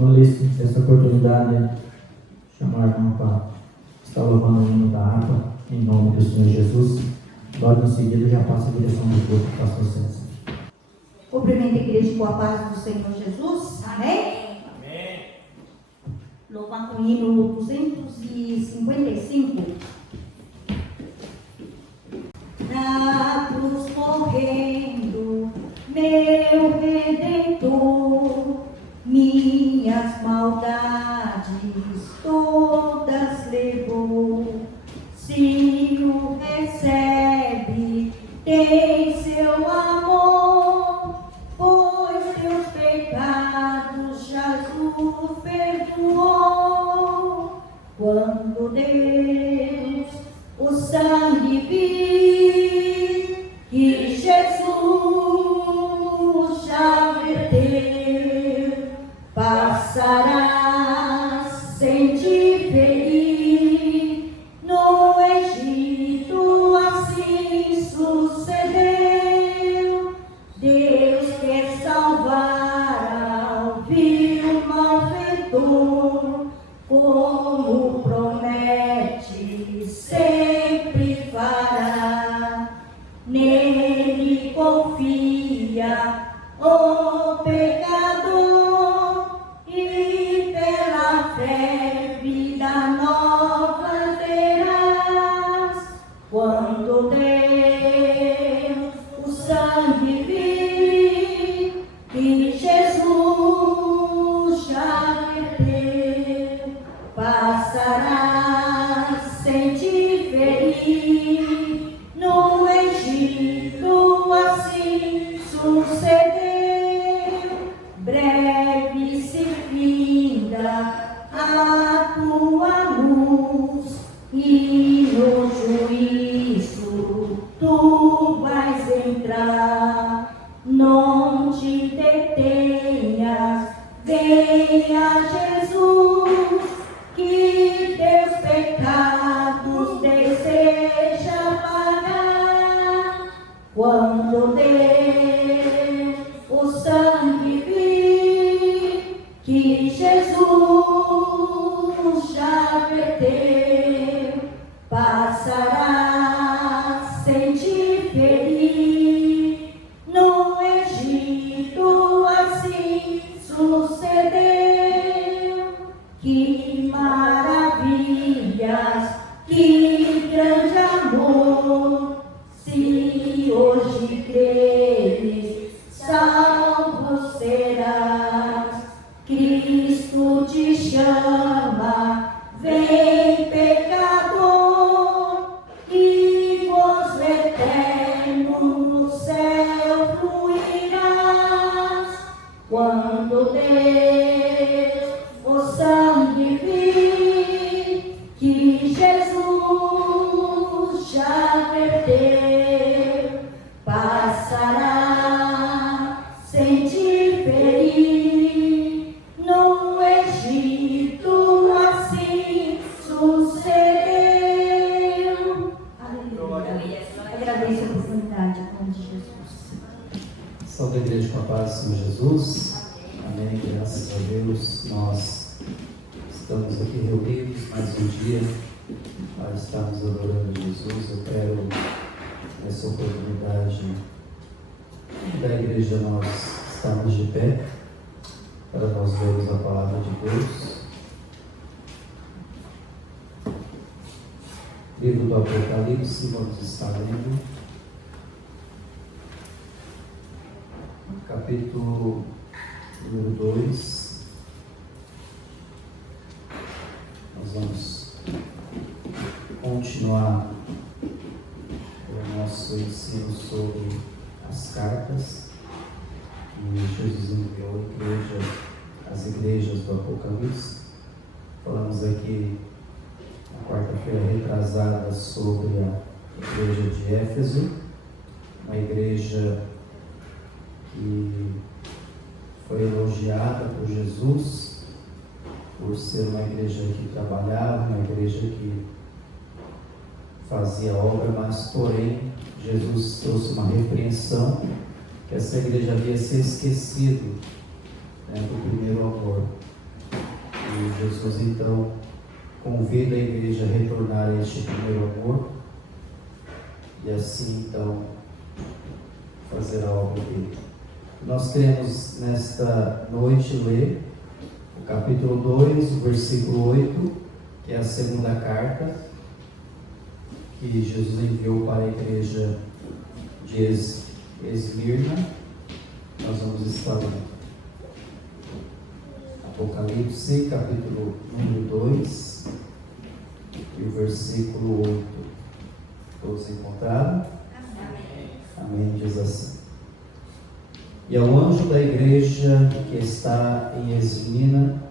Valesse essa oportunidade, chamar a irmã para estar louvando o hino da harpa, em nome do Senhor Jesus. Logo em seguida já passa a direção do culto para a César. Cumprimento a igreja com a paz do Senhor Jesus. Amém? Amém. Louvar com o hino 255. Na cruz correndo, meu Redentor, minhas maldades todas levou. Se o recebe, tem seu amor, pois teus pecados Jesus perdoou. Quando Deus o sangue vir, que Jesus já verteu, passarás sem te ferir. No Egito assim sucedeu. Deus quer salvar ao vil malfeitor, como promete, sempre fará. Nele confia o pecador, e pela fé vida nova terás. Quando Deus o sangue vir, que Jesus já verteu, passarás sem te ferir. No Egito assim sucedeu. Breve se finda a tua luz, e no juízo tu vais entrar. Não te detenhas, venha Jesus, que teus pecados deseja pagar. Quando Deus o sangue vir, que Jesus já verteu, passarás sem te ferir. No Egito assim sucedeu. Que maravilhas, que grande amor, se hoje creres, salvo serás. Cristo te chama, vem pecador, e gozo eterno no céu fluirás. Quando Deus o sangue vir, que Jesus já verteu, passará sem te ferir. No Egito assim sucedeu. Aleluia. Agradeço a oportunidade, em nome de Jesus. Salve a igreja com a paz do Senhor Jesus. Amém. Graças a Deus, nós estamos aqui reunidos mais um dia para estarmos adorando Jesus. Eu quero, nessa oportunidade da igreja, nós estarmos de pé para nós vermos a palavra de Deus. Livro do Apocalipse, vamos estar lendo. Capítulo número 2. Nós vamos continuar o nosso ensino sobre as cartas que Jesus enviou às igrejas do Apocalipse. Falamos aqui na quarta-feira retrasada sobre a igreja de Éfeso, uma igreja que foi elogiada por Jesus por ser uma igreja que trabalhava, uma igreja que fazia obra, mas porém Jesus trouxe uma repreensão que essa igreja havia se esquecido do primeiro amor. Jesus então convida a igreja a retornar a este primeiro amor e assim então fazer a obra dele. Nós queremos nesta noite ler o capítulo 2, o versículo 8, que é a segunda carta que Jesus enviou para a igreja de Esmirna. Nós vamos estar lendo Apocalipse, capítulo número 2, e o versículo 8. Todos encontraram? Amém. Diz assim: E ao anjo da igreja que está em Esmirna,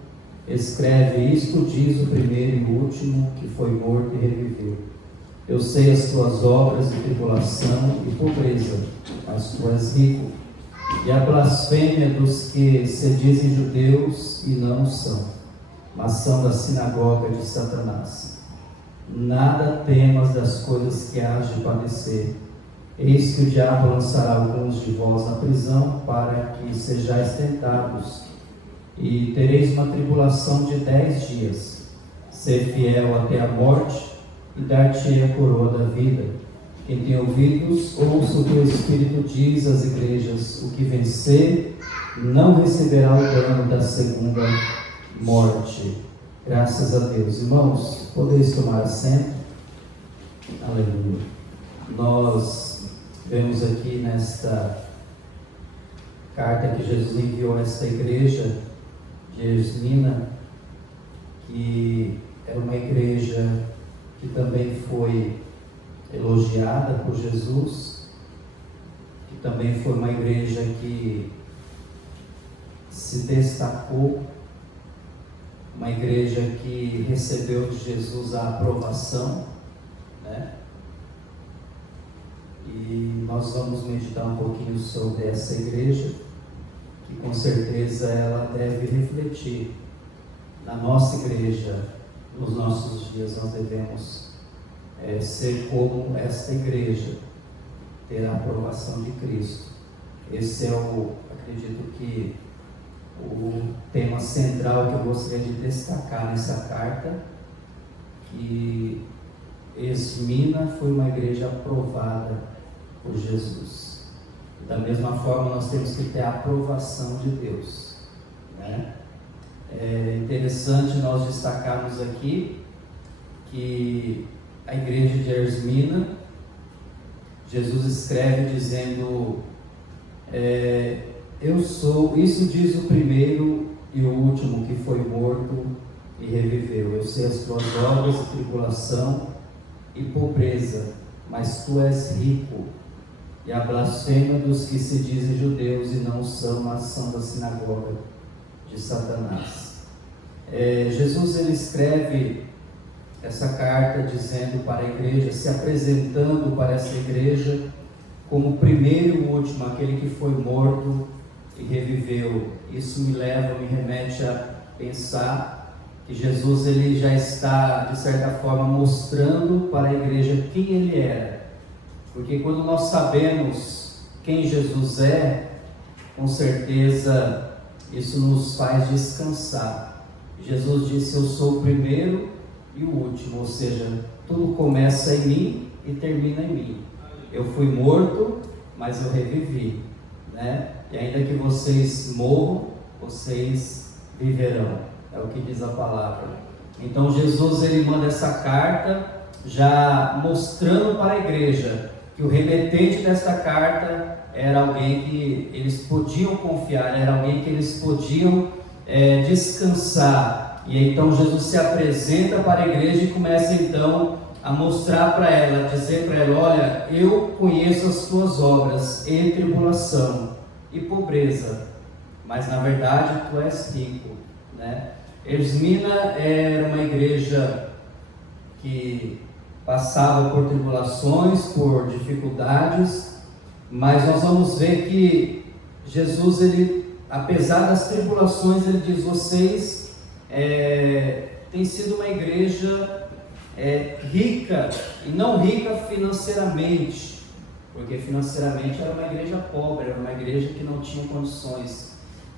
escreve: isto diz o primeiro e o último, que foi morto e reviveu. Eu sei as tuas obras de tribulação e pobreza, mas tu és rico. E a blasfêmia dos que se dizem judeus e não são, mas são da sinagoga de Satanás. Nada temas das coisas que hás de padecer. Eis que o diabo lançará alguns de vós na prisão, para que sejais tentados, e tereis uma tribulação de 10 dias. Ser fiel até a morte, e dar-te-ei a coroa da vida. Quem tem ouvidos, ouça o que o Espírito diz às igrejas: o que vencer não receberá o dano da segunda morte. Graças a Deus. Irmãos, podeis tomar assento? Aleluia. Nós vemos aqui nesta carta que Jesus enviou a esta igreja de Esmirna, que era uma igreja que também foi elogiada por Jesus, que também foi uma igreja que se destacou, uma igreja que recebeu de Jesus a aprovação, né? E nós vamos meditar um pouquinho sobre essa igreja, que com certeza ela deve refletir na nossa igreja. Nos nossos dias nós devemos ser como esta igreja, ter a aprovação de Cristo. Esse é acredito que o tema central que eu gostaria de destacar nessa carta, que Esmirna foi uma igreja aprovada por Jesus. Da mesma forma, nós temos que ter a aprovação de Deus, né? É interessante nós destacarmos aqui que a igreja de Esmirna, Jesus escreve dizendo: eu sou, isso diz o primeiro e o último, que foi morto e reviveu. Eu sei as tuas obras de tribulação e pobreza, mas tu és rico. E a blasfêmia dos que se dizem judeus e não são, mas são da sinagoga de Satanás. Jesus ele escreve essa carta dizendo para a igreja, se apresentando para essa igreja como o primeiro e o último, aquele que foi morto e reviveu. Isso me remete a pensar que Jesus ele já está, de certa forma, mostrando para a igreja quem ele era. Porque quando nós sabemos quem Jesus é, com certeza isso nos faz descansar. Jesus disse: eu sou o primeiro e o último, ou seja, tudo começa em mim e termina em mim. Eu fui morto, mas eu revivi, né? E ainda que vocês morram, vocês viverão, é o que diz a palavra. Então Jesus ele manda essa carta já mostrando para a igreja que o remetente desta carta era alguém que eles podiam confiar, era alguém que eles podiam descansar. E então Jesus se apresenta para a igreja e começa então a mostrar para ela, a dizer para ela: olha, eu conheço as tuas obras e tribulação e pobreza, mas na verdade tu és rico, né? Esmirna era uma igreja que passava por tribulações, por dificuldades, mas nós vamos ver que Jesus, ele, apesar das tribulações, ele diz: vocês têm sido uma igreja rica, e não rica financeiramente, porque financeiramente era uma igreja pobre, era uma igreja que não tinha condições,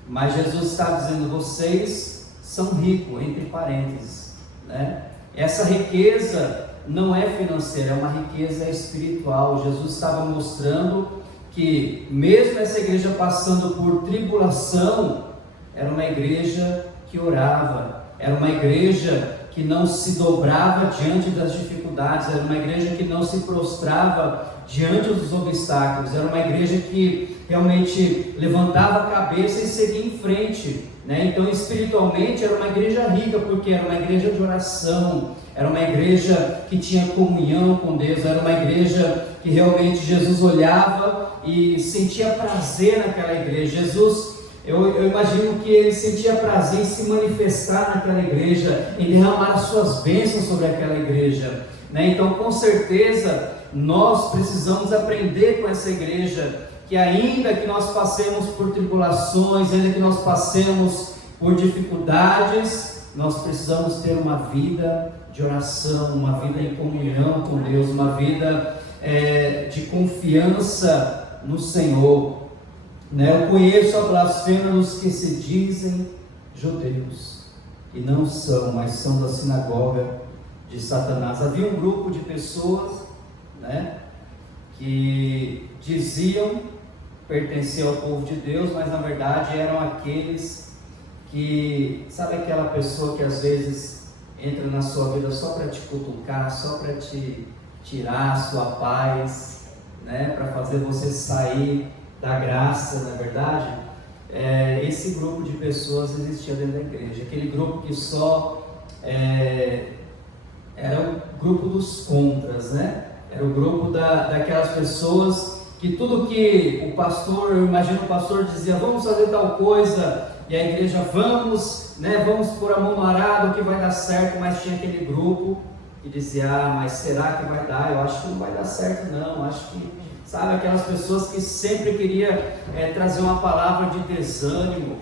mas Jesus está dizendo: vocês são ricos, entre parênteses, né? Essa riqueza não é financeira, é uma riqueza espiritual. Jesus estava mostrando que mesmo essa igreja passando por tribulação, era uma igreja que orava, era uma igreja que não se dobrava diante das dificuldades, era uma igreja que não se prostrava diante dos obstáculos, era uma igreja que realmente levantava a cabeça e seguia em frente, né? Então espiritualmente era uma igreja rica, porque era uma igreja de oração, era uma igreja que tinha comunhão com Deus, era uma igreja que realmente Jesus olhava e sentia prazer naquela igreja. Jesus, eu imagino que ele sentia prazer em se manifestar naquela igreja, em derramar as suas bênçãos sobre aquela igreja, né? Então com certeza nós precisamos aprender com essa igreja, que ainda que nós passemos por tribulações, ainda que nós passemos por dificuldades, nós precisamos ter uma vida de oração, uma vida em comunhão com Deus, uma vida de confiança no Senhor, né? Eu conheço a blasfêmia dos que se dizem judeus e não são, mas são da sinagoga de Satanás. Havia um grupo de pessoas, né, que diziam pertencer ao povo de Deus, mas na verdade eram aqueles que, sabe aquela pessoa que às vezes entra na sua vida só para te cutucar, só para te tirar a sua paz, né, para fazer você sair da graça, na verdade? Esse grupo de pessoas existia dentro da igreja, aquele grupo que só era o grupo dos contras, né? Era o grupo daquelas pessoas que tudo que o pastor, eu imagino o pastor dizia, vamos fazer tal coisa, e a igreja, vamos, né, vamos pôr a mão no arado que vai dar certo, mas tinha aquele grupo que dizia, mas será que vai dar? Eu acho que não vai dar certo não, acho que, sabe, aquelas pessoas que sempre queria trazer uma palavra de desânimo,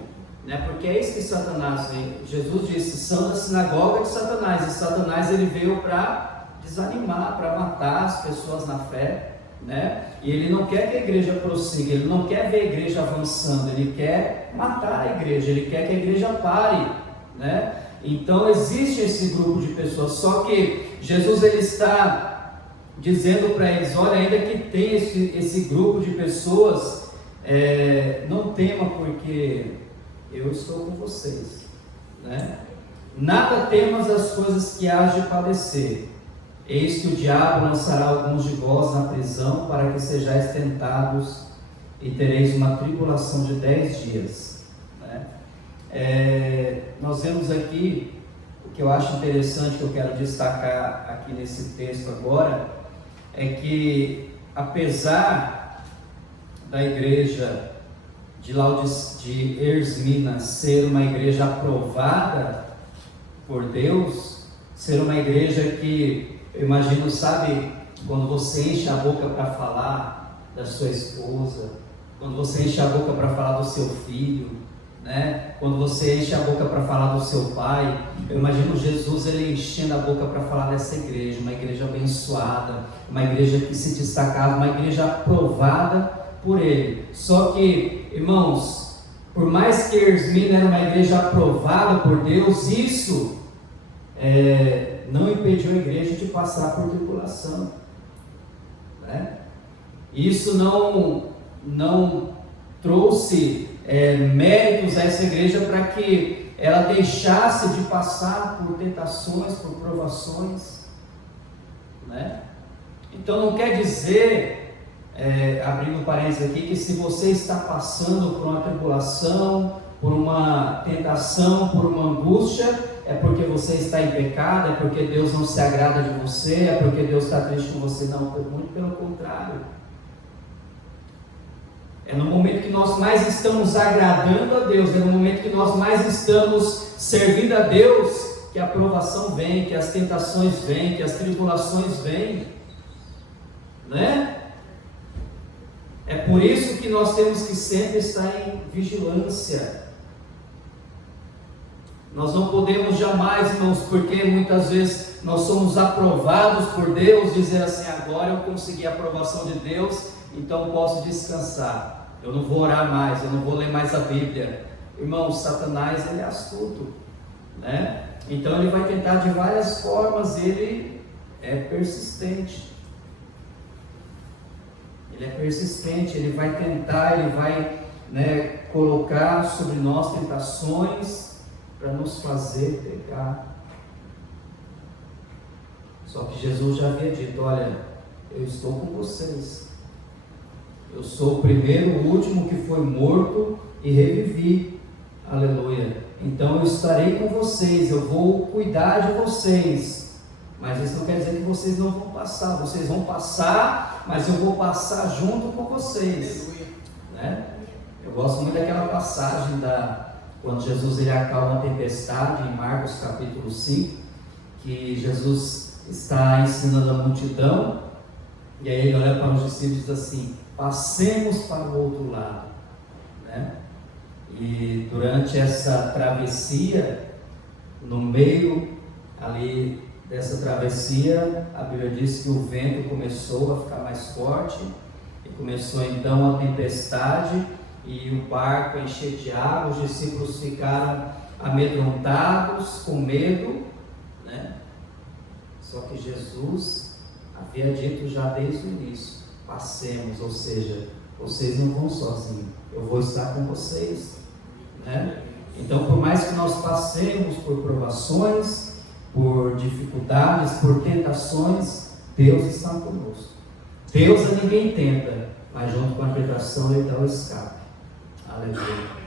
né, porque é isso que Satanás veio. Jesus disse, são da sinagoga de Satanás, e Satanás ele veio para desanimar, para matar as pessoas na fé, né? E ele não quer que a igreja prossiga, ele não quer ver a igreja avançando, ele quer matar a igreja, ele quer que a igreja pare, né? Então existe esse grupo de pessoas, só que Jesus ele está dizendo para eles, olha, ainda que tem esse grupo de pessoas, não tema, porque eu estou com vocês, né? Nada temas as coisas que hás de padecer. Eis que o diabo lançará alguns de vós na prisão, para que sejais tentados, e tereis uma tribulação de 10 dias. Né? Nós vemos aqui, o que eu acho interessante, que eu quero destacar aqui nesse texto agora, é que apesar da igreja de Esmirna ser uma igreja aprovada por Deus, ser uma igreja que, eu imagino, sabe, quando você enche a boca para falar da sua esposa, quando você enche a boca para falar do seu filho, né? Quando você enche a boca para falar do seu pai, eu imagino Jesus ele enchendo a boca para falar dessa igreja, uma igreja abençoada, uma igreja que se destacava, uma igreja aprovada por ele. Só que, irmãos, por mais que Esmirna era uma igreja aprovada por Deus, isso não impediu a igreja de passar por tribulação, né? Isso não trouxe méritos a essa igreja para que ela deixasse de passar por tentações, por provações, né? Então não quer dizer, abrindo parênteses aqui, que se você está passando por uma tribulação, por uma tentação, por uma angústia, é porque você está em pecado, é porque Deus não se agrada de você, é porque Deus está triste com você. Não, muito pelo contrário. É no momento que nós mais estamos agradando a Deus, é no momento que nós mais estamos servindo a Deus, que a provação vem, que as tentações vêm, que as tribulações vêm, né? É por isso que nós temos que sempre estar em vigilância. Nós não podemos jamais, irmãos, porque muitas vezes nós somos aprovados por Deus, dizer assim, agora eu consegui a aprovação de Deus, então posso descansar, eu não vou orar mais, eu não vou ler mais a Bíblia. Irmãos, Satanás ele é astuto, né? Então ele vai tentar de várias formas, ele é persistente. Ele é persistente, ele vai tentar, ele vai, né, colocar sobre nós tentações para nos fazer pecar. Só que Jesus já havia dito: olha, eu estou com vocês. Eu sou o primeiro, o último que foi morto e revivi. Aleluia. Então eu estarei com vocês, eu vou cuidar de vocês. Mas isso não quer dizer que vocês não vão passar. Vocês vão passar, mas eu vou passar junto com vocês. Né? Eu gosto muito daquela passagem quando Jesus ele acalma a tempestade, em Marcos capítulo 5, que Jesus está ensinando a multidão, e aí ele olha para os discípulos e diz assim: passemos para o outro lado, né? E durante essa travessia, no meio ali dessa travessia, a Bíblia diz que o vento começou a ficar mais forte, e começou então a tempestade, e o barco a encher de água. Os discípulos ficaram amedrontados, com medo, né? Só que Jesus havia dito já desde o início: passemos, ou seja, vocês não vão sozinhos, eu vou estar com vocês, né? Então, por mais que nós passemos por provações, por dificuldades, por tentações, Deus está conosco. Deus a ninguém tenta, mas junto com a tentação Ele dá o escape. Aleluia.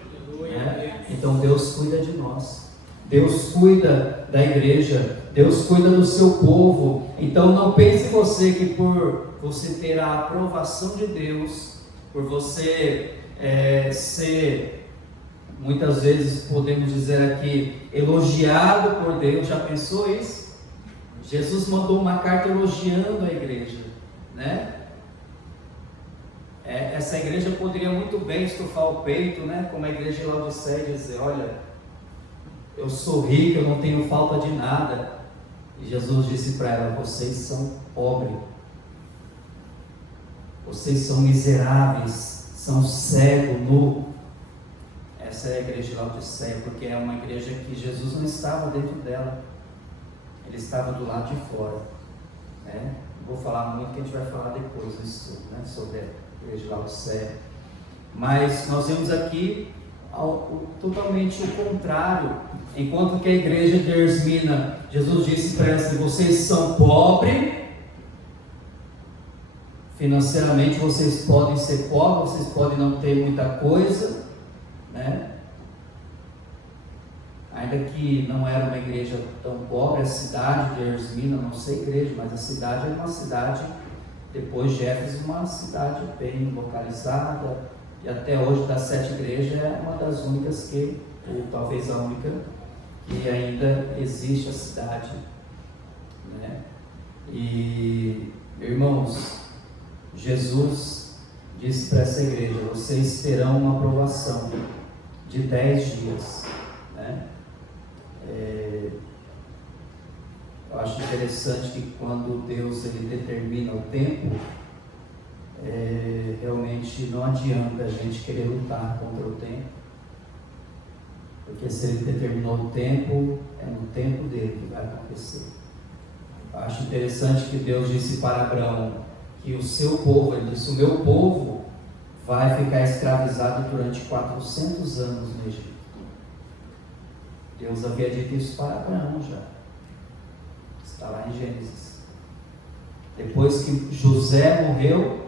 Né? Então Deus cuida de nós, Deus cuida da igreja, Deus cuida do seu povo. Então não pense você que por você ter a aprovação de Deus, por você ser, muitas vezes podemos dizer aqui, elogiado por Deus. Já pensou isso? Jesus mandou uma carta elogiando a igreja, né? Essa igreja poderia muito bem estufar o peito, né? Como a igreja de Laodiceia, e dizer: olha, eu sou rico, eu não tenho falta de nada. E Jesus disse para ela: vocês são pobres, vocês são miseráveis, são cegos, nu. Essa é a igreja de Laodiceia, porque é uma igreja que Jesus não estava dentro dela, Ele estava do lado de fora, né? Não vou falar muito, que a gente vai falar depois do estudo, né, sobre a igreja de Laodiceia. Mas nós vemos aqui totalmente o contrário. Enquanto que a igreja de Esmirna, Jesus disse para elas: vocês são pobres, financeiramente vocês podem ser pobres, vocês podem não ter muita coisa, né? Ainda que não era uma igreja tão pobre, a cidade de Esmirna, não sei a igreja, mas a cidade era uma cidade, depois de Éfeso, uma cidade bem localizada, e até hoje das 7 igrejas é uma das únicas que, ou talvez a única, que ainda existe a cidade, né? E, irmãos, Jesus disse para essa igreja: vocês terão uma provação de 10 dias, né? Eu acho interessante que quando Deus ele determina o tempo, realmente não adianta a gente querer lutar contra o tempo, porque se Ele determinou o tempo, é no tempo dele que vai acontecer. Eu acho interessante que Deus disse para Abraão que o seu povo, Ele disse: o meu povo vai ficar escravizado durante 400 anos no Egito. Deus havia dito isso para Abraão já. Está lá em Gênesis. Depois que José morreu,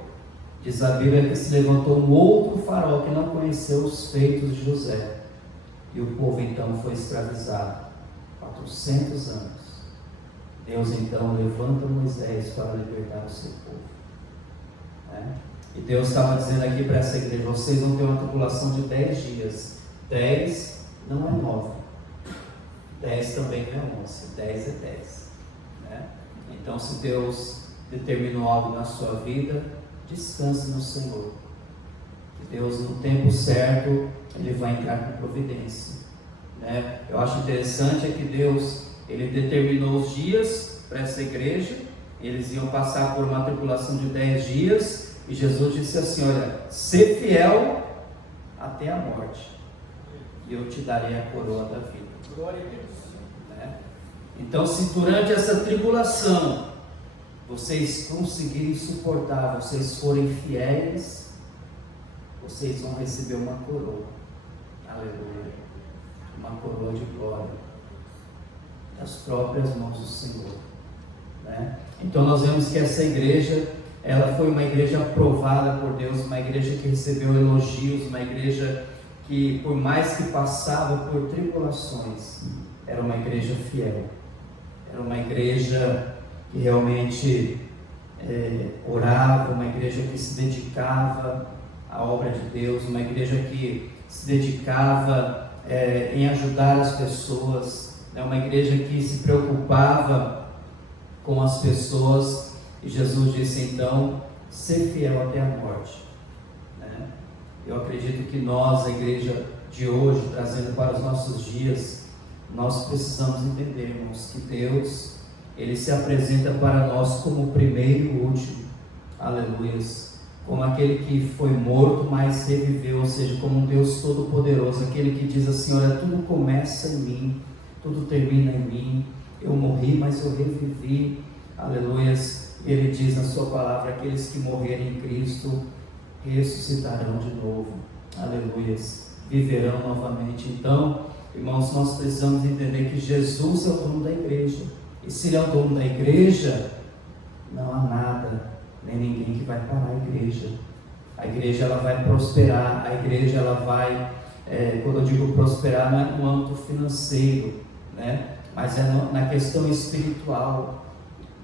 diz a Bíblia que se levantou um outro faraó que não conheceu os feitos de José. E o povo então foi escravizado 400 anos. Deus então levanta Moisés para libertar o seu povo, né? E Deus estava dizendo aqui para essa igreja: vocês vão ter uma tribulação de 10 dias. 10 não é 9, 10 também não é 11, 10 é 10, né? Então, se Deus determinou algo na sua vida, descanse no Senhor, que Deus no tempo certo Ele vai entrar com providência, né? Eu acho interessante é que Deus Ele determinou os dias para essa igreja. Eles iam passar por uma tribulação de 10 dias, e Jesus disse assim: olha, ser fiel até a morte, e eu te darei a coroa da vida. Glória a Deus. né? Então, se durante essa tribulação vocês conseguirem suportar, vocês forem fiéis, vocês vão receber uma coroa. Aleluia. Uma coroa de glória das próprias mãos do Senhor, né? Então nós vemos que essa igreja, ela foi uma igreja aprovada por Deus, uma igreja que recebeu elogios, uma igreja que, por mais que passava por tribulações, era uma igreja fiel, era uma igreja que realmente orava, uma igreja que se dedicava à obra de Deus, uma igreja que se dedicava em ajudar as pessoas, né? Uma igreja que se preocupava com as pessoas. E Jesus disse então: ser fiel até a morte, né? Eu acredito que nós, a igreja de hoje, trazendo para os nossos dias, nós precisamos entender, irmãos, que Deus, Ele se apresenta para nós como o primeiro e o último, aleluias, como aquele que foi morto, mas reviveu, ou seja, como um Deus todo-poderoso, aquele que diz assim: olha, tudo começa em mim, tudo termina em mim, eu morri, mas eu revivi, aleluias. Ele diz na sua palavra: aqueles que morrerem em Cristo ressuscitarão de novo, aleluias, viverão novamente. Então, irmãos, nós precisamos entender que Jesus é o dono da igreja, e se Ele é o dono da igreja, não há nada, nem ninguém que vai parar a igreja. A igreja, ela vai prosperar, a igreja, ela vai, quando eu digo prosperar, não é no âmbito financeiro, né? Mas é na questão espiritual.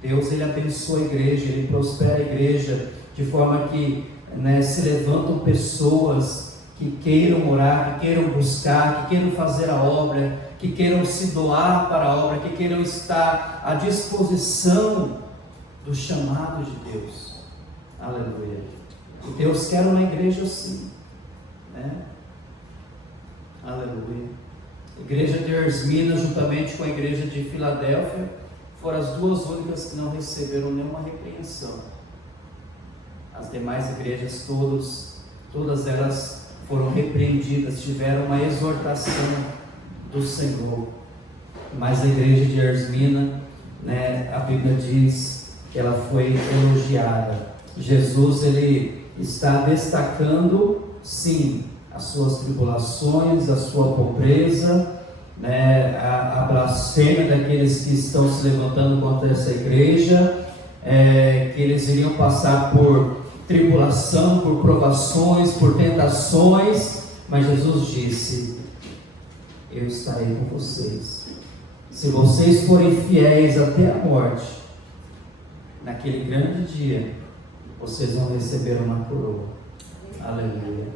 Deus, Ele abençoa a igreja, Ele prospera a igreja, de forma que, né, se levantam pessoas que queiram orar, que queiram buscar, que queiram fazer a obra, que queiram se doar para a obra, que queiram estar à disposição do chamado de Deus, aleluia. E Deus quer uma igreja assim, né? Aleluia. A igreja de Esmirna, juntamente com a igreja de Filadélfia, foram as duas únicas que não receberam nenhuma repreensão. As demais igrejas, todas elas foram repreendidas, tiveram uma exortação do Senhor. Mas a igreja de Esmirna, né, a Bíblia diz que ela foi elogiada. Jesus, Ele está destacando, sim, as suas tribulações, a sua pobreza, né, a blasfêmia daqueles que estão se levantando contra essa igreja, que eles iriam passar por tribulação, por provações, por tentações, mas Jesus disse: eu estarei com vocês. Se vocês forem fiéis até a morte, naquele grande dia, vocês vão receber uma coroa. Aleluia.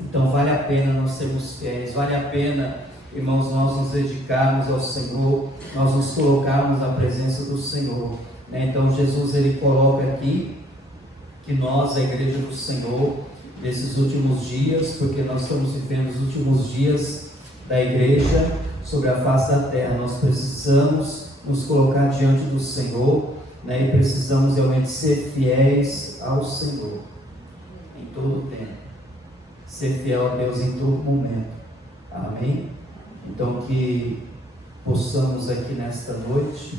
Então vale a pena nós sermos fiéis, vale a pena, irmãos, nós nos dedicarmos ao Senhor, nós nos colocarmos na presença do Senhor, né? Então Jesus, Ele coloca aqui que nós, a igreja do Senhor, nesses últimos dias, porque nós estamos vivendo os últimos dias da igreja sobre a face da terra, nós precisamos nos colocar diante do Senhor, né? E precisamos realmente ser fiéis ao Senhor em todo o tempo, ser fiel a Deus em todo momento. Amém? Então que possamos aqui nesta noite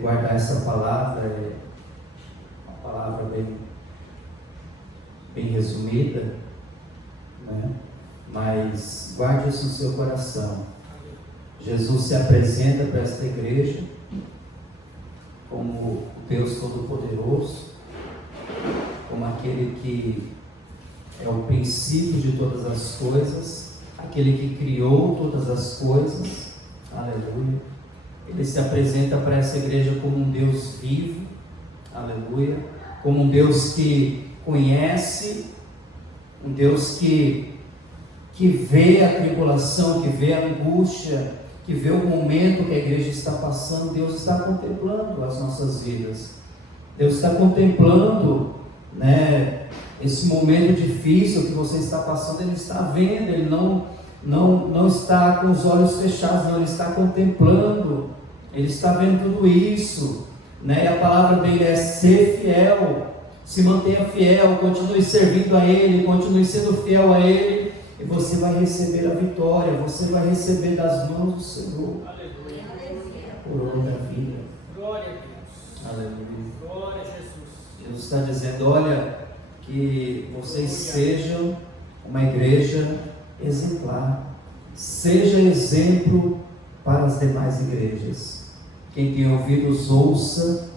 guardar essa palavra, uma palavra bem resumida, né? Mas guarde isso no seu coração. Jesus se apresenta para esta igreja como Deus Todo-Poderoso, como aquele que é o princípio de todas as coisas, aquele que criou todas as coisas, aleluia. Ele se apresenta para essa igreja como um Deus vivo, aleluia, como um Deus que conhece, um Deus que vê a tribulação, que vê a angústia, que vê o momento que a igreja está passando. Deus está contemplando as nossas vidas, Deus está contemplando, né, esse momento difícil que você está passando. Ele está vendo, Ele não está com os olhos fechados, não, Ele está contemplando, Ele está vendo tudo isso, né? E a palavra dele é ser fiel, se mantenha fiel, continue servindo a Ele, continue sendo fiel a Ele, e você vai receber a vitória, você vai receber das mãos do Senhor. Aleluia. coroa da vida. Glória a Deus. Aleluia. Glória a Jesus. Jesus está dizendo, olha, que vocês sejam uma igreja exemplar. Seja exemplo para as demais igrejas. Quem tem ouvidos, ouça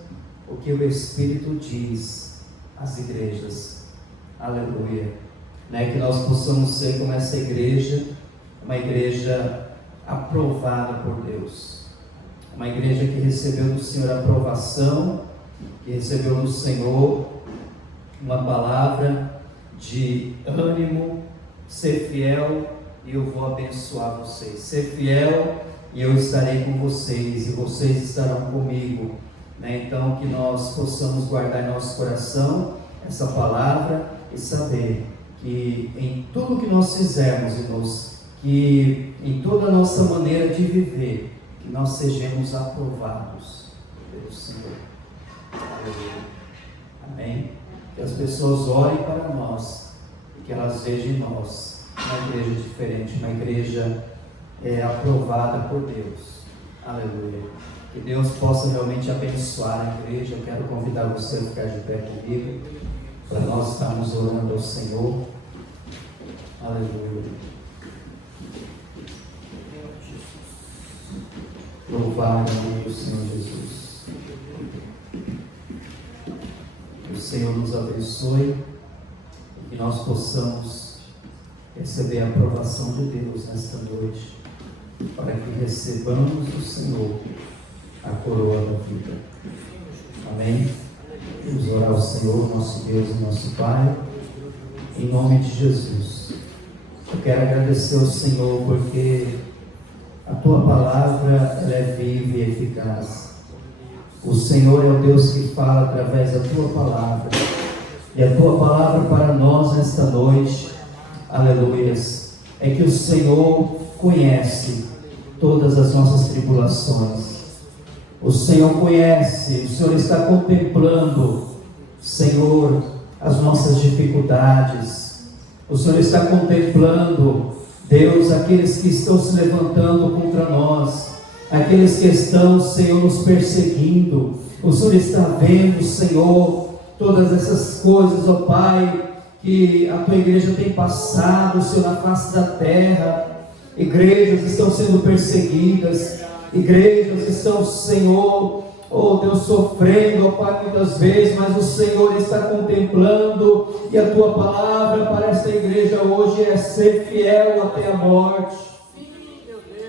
o que o Espírito diz às igrejas. Aleluia. Que nós possamos ser como essa igreja, uma igreja aprovada por Deus, uma igreja que recebeu do Senhor aprovação, que recebeu do Senhor uma palavra de ânimo, ser fiel e eu vou abençoar vocês, ser fiel e eu estarei com vocês e vocês estarão comigo, Então que nós possamos guardar em nosso coração essa palavra e saber que em tudo que nós fizermos, irmãos, que em toda a nossa maneira de viver, que nós sejamos aprovados pelo Senhor. Aleluia. Amém? Que as pessoas olhem para nós e que elas vejam em nós uma igreja diferente, uma igreja aprovada por Deus. Aleluia. Que Deus possa realmente abençoar a igreja. Eu quero convidar você a ficar de pé comigo, para nós estarmos orando ao Senhor. Aleluia. Louvado o nome do Senhor Jesus. Que o Senhor nos abençoe e que nós possamos receber a aprovação de Deus nesta noite, para que recebamos do Senhor a coroa da vida. Amém? Vamos orar ao Senhor, nosso Deus e nosso Pai, em nome de Jesus. Eu quero agradecer ao Senhor porque a Tua palavra ela é viva e eficaz. O Senhor é o Deus que fala através da Tua palavra. E a Tua palavra para nós nesta noite, aleluias, é que o Senhor conhece todas as nossas tribulações. O Senhor conhece, o Senhor está contemplando, Senhor, as nossas dificuldades. O Senhor está contemplando, Deus, aqueles que estão se levantando contra nós, aqueles que estão, Senhor, nos perseguindo. O Senhor está vendo, Senhor, todas essas coisas, ó Pai, que a Tua igreja tem passado, Senhor, na face da terra. Igrejas estão sendo perseguidas, igrejas estão, Senhor, oh Deus, sofrendo, ó Pai, muitas vezes, mas o Senhor está contemplando, e a Tua palavra para esta igreja hoje é ser fiel até a morte.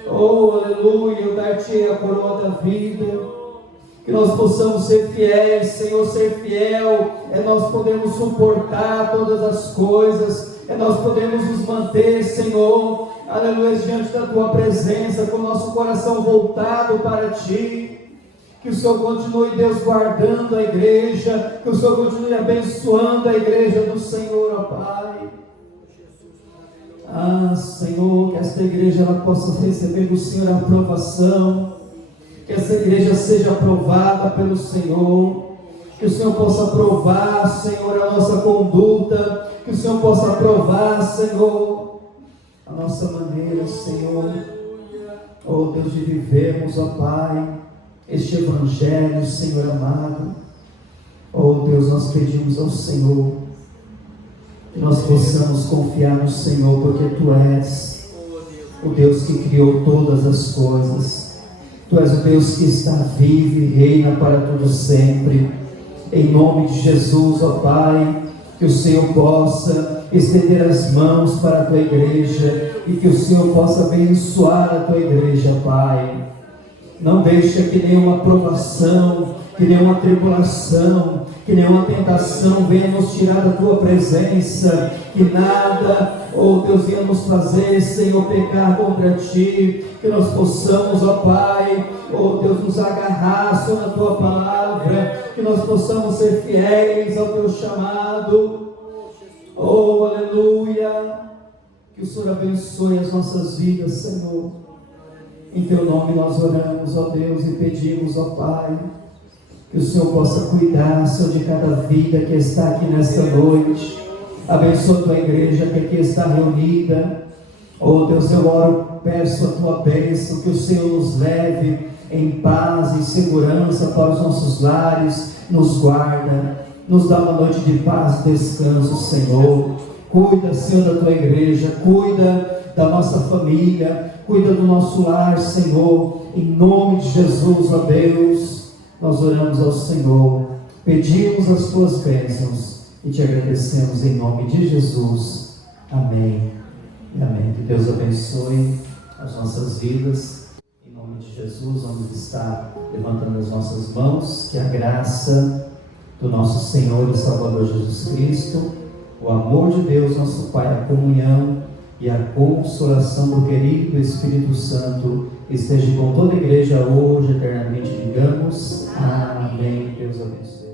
Oh, aleluia, dar-te a coroa da vida. Que nós possamos ser fiéis, Senhor, ser fiel é nós podemos suportar todas as coisas, é nós podemos nos manter, Senhor, aleluia, diante da Tua presença, com o nosso coração voltado para Ti. Que o Senhor continue, Deus, guardando a igreja, que o Senhor continue abençoando a igreja do Senhor, ó Pai. Senhor, que esta igreja ela possa receber do Senhor a aprovação, que essa igreja seja aprovada pelo Senhor, que o Senhor possa aprovar, Senhor, a nossa conduta, que o Senhor possa aprovar, Senhor, a nossa maneira, Senhor, oh Deus, de vivermos, ó Pai, este Evangelho, Senhor amado. Oh Deus, nós pedimos ao Senhor que nós possamos confiar no Senhor, porque Tu és o Deus que criou todas as coisas. Tu és o Deus que está vivo e reina para todo sempre. Em nome de Jesus, ó Pai, que o Senhor possa estender as mãos para a Tua igreja e que o Senhor possa abençoar a Tua igreja, Pai. Não deixa que nenhuma provação, que nenhuma tribulação, que nenhuma tentação venha nos tirar da Tua presença, que nada, oh Deus, venha nos fazer, Senhor, pecar contra Ti, que nós possamos, ó Pai, oh Deus, nos agarrar só na Tua palavra, que nós possamos ser fiéis ao Teu chamado, oh aleluia, que o Senhor abençoe as nossas vidas, Senhor. Em Teu nome nós oramos, ó Deus, e pedimos, ó Pai, que o Senhor possa cuidar, Senhor, de cada vida que está aqui nesta noite. Abençoa a Tua igreja que aqui está reunida. Oh Deus, eu oro, peço a Tua bênção, que o Senhor nos leve em paz, em segurança para os nossos lares, nos guarda, nos dá uma noite de paz e descanso, Senhor. Cuida, Senhor, da tua igreja, cuida da nossa família, cuida do nosso lar, Senhor, em nome de Jesus, ó Deus, nós oramos ao Senhor, pedimos as tuas bênçãos e te agradecemos em nome de Jesus, amém e amém. Que Deus abençoe as nossas vidas, em nome de Jesus. Vamos estar levantando as nossas mãos, que a graça do nosso Senhor e Salvador Jesus Cristo, o amor de Deus, nosso Pai, a comunhão e a consolação do querido Espírito Santo esteja com toda a igreja hoje, eternamente. Digamos amém. Deus abençoe.